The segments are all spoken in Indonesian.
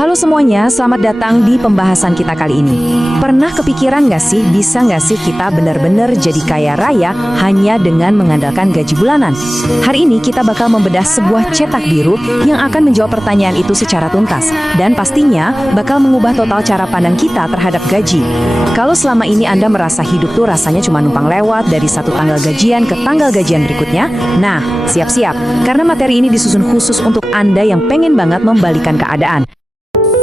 Halo semuanya, selamat datang di pembahasan kita kali ini. Pernah kepikiran nggak sih, bisa nggak sih kita benar-benar jadi kaya raya hanya dengan mengandalkan gaji bulanan? Hari ini kita bakal membedah sebuah cetak biru yang akan menjawab pertanyaan itu secara tuntas. Dan pastinya bakal mengubah total cara pandang kita terhadap gaji. Kalau selama ini Anda merasa hidup tuh rasanya cuma numpang lewat dari satu tanggal gajian ke tanggal gajian berikutnya, nah siap-siap, karena materi ini disusun khusus untuk Anda yang pengen banget membalikan keadaan.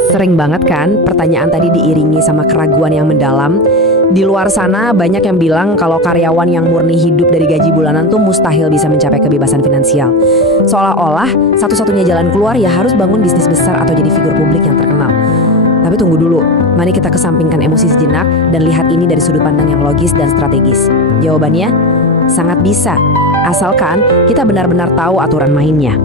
Sering banget kan pertanyaan tadi diiringi sama keraguan yang mendalam. Di luar sana banyak yang bilang kalau karyawan yang murni hidup dari gaji bulanan tuh mustahil bisa mencapai kebebasan finansial. Seolah-olah satu-satunya jalan keluar ya harus bangun bisnis besar atau jadi figur publik yang terkenal. Tapi tunggu dulu, mari kita kesampingkan emosi sejenak dan lihat ini dari sudut pandang yang logis dan strategis. Jawabannya, sangat bisa, asalkan kita benar-benar tahu aturan mainnya.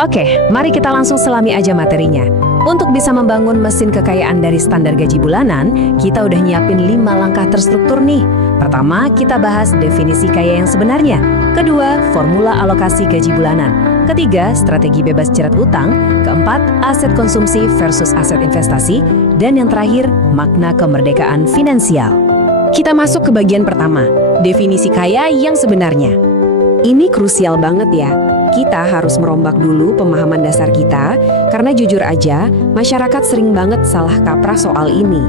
Oke, mari kita langsung selami aja materinya. Untuk bisa membangun mesin kekayaan dari standar gaji bulanan, kita udah nyiapin 5 langkah terstruktur nih. Pertama, kita bahas definisi kaya yang sebenarnya. Kedua, formula alokasi gaji bulanan. Ketiga, strategi bebas jerat utang. Keempat, aset konsumsi versus aset investasi. Dan yang terakhir, makna kemerdekaan finansial. Kita masuk ke bagian pertama, definisi kaya yang sebenarnya. Ini krusial banget ya. Kita harus merombak dulu pemahaman dasar kita, karena jujur aja, masyarakat sering banget salah kaprah soal ini.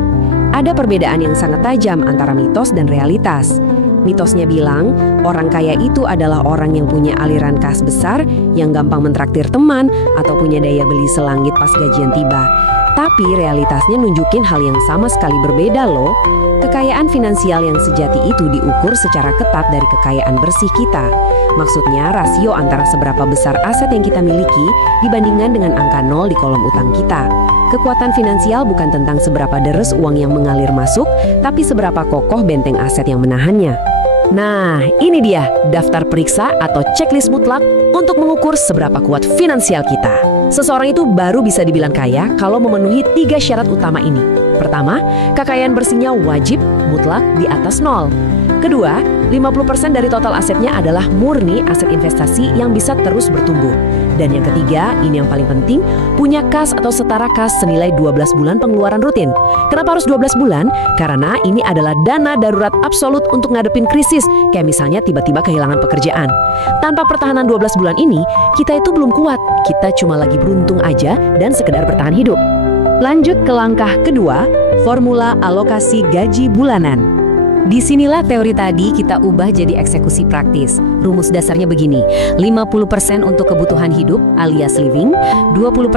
Ada perbedaan yang sangat tajam antara mitos dan realitas. Mitosnya bilang, orang kaya itu adalah orang yang punya aliran kas besar, yang gampang mentraktir teman, atau punya daya beli selangit pas gajian tiba. Tapi realitasnya nunjukin hal yang sama sekali berbeda loh. Kekayaan finansial yang sejati itu diukur secara ketat dari kekayaan bersih kita. Maksudnya rasio antara seberapa besar aset yang kita miliki dibandingkan dengan angka 0 di kolom utang kita. Kekuatan finansial bukan tentang seberapa deres uang yang mengalir masuk, tapi seberapa kokoh benteng aset yang menahannya. Nah, ini dia daftar periksa atau checklist mutlak untuk mengukur seberapa kuat finansial kita. Seseorang itu baru bisa dibilang kaya kalau memenuhi 3 syarat utama ini. Pertama, kekayaan bersihnya wajib mutlak di atas 0. Kedua, 50% dari total asetnya adalah murni aset investasi yang bisa terus bertumbuh. Dan yang ketiga, ini yang paling penting, punya kas atau setara kas senilai 12 bulan pengeluaran rutin. Kenapa harus 12 bulan? Karena ini adalah dana darurat absolut untuk ngadepin krisis, kayak misalnya tiba-tiba kehilangan pekerjaan. Tanpa pertahanan 12 bulan ini, kita itu belum kuat. Kita cuma lagi beruntung aja dan sekedar bertahan hidup. Lanjut ke langkah kedua, formula alokasi gaji bulanan. Disinilah teori tadi kita ubah jadi eksekusi praktis. Rumus dasarnya begini, 50% untuk kebutuhan hidup alias living, 20%